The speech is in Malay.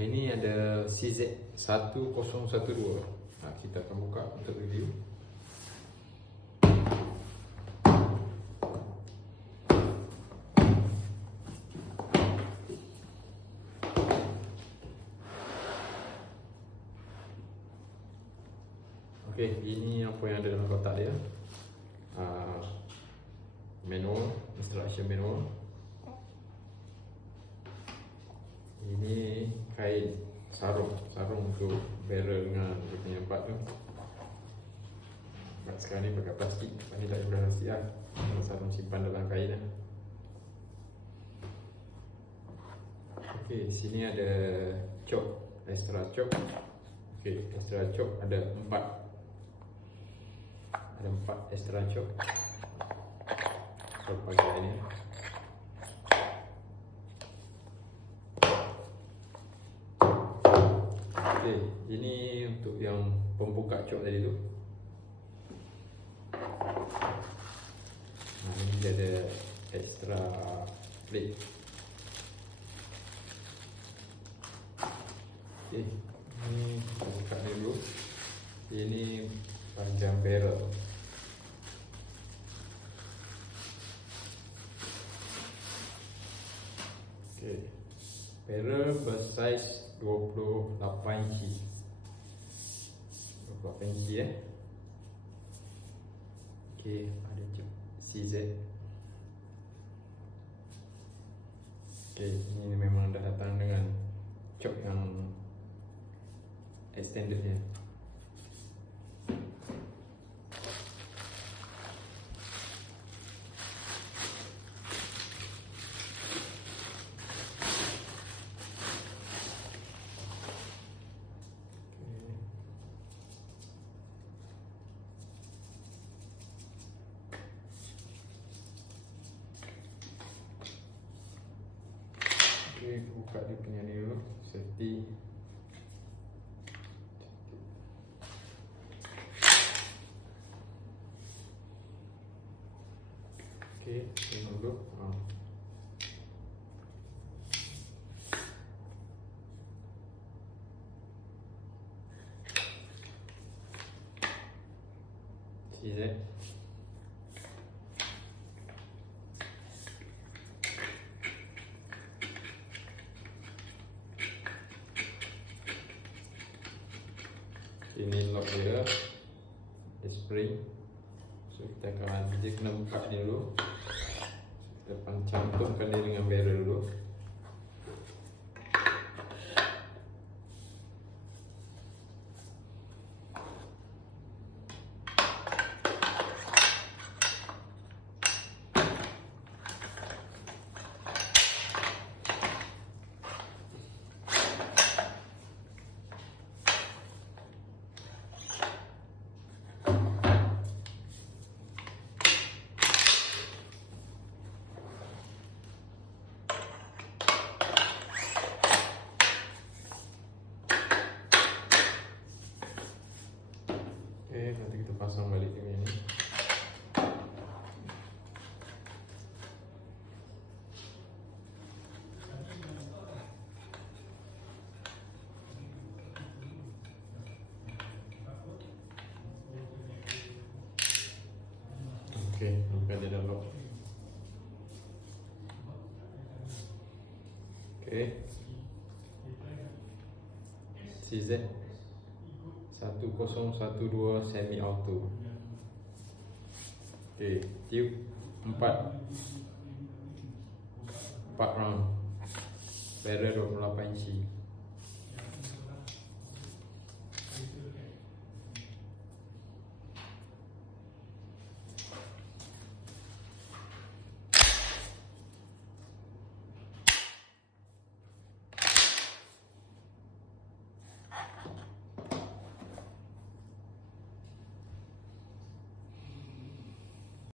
Ini ada CZ 1012 ha, Kita akan buka untuk review. Okey, ini apa yang ada dalam kotak dia? Uh, Manual, instruction manual. Ini kain sarung. Sarung untuk barrel dengan dia punya empat tu. Empat sekarang ni pakai plastik. Lepas ni tak ada plastik lah. Sarung simpan dalam kain lah. Okey, sini ada cok Extra cok Okey, extra cok ada empat. Ada empat extra cok So, pakai ni Okey, ini untuk yang pembuka cok tadi tu. Nah, ini dia ada extra plate. Okey, ini kita buka ni dulu. Ini panjang barrel. Okey. Barrel bersaiz 28 inci 28 inci eh. Ok ada je CZ ok ini memang dah datang dengan cok yang extended ni Aku buka dia punya ni dulu Safety. Okay, tengok dulu. Ha. CZ Ini lock dia Dia spring. So kita akan Dia kena buka ni dulu. Kita pancangtumkan dia dengan barrel dulu Okay, nanti kita pasang balik dia ni Sampai dia dah lock. Okay CZ 1012 semi auto Okay, tube 4 4 round. Barrel 28 inci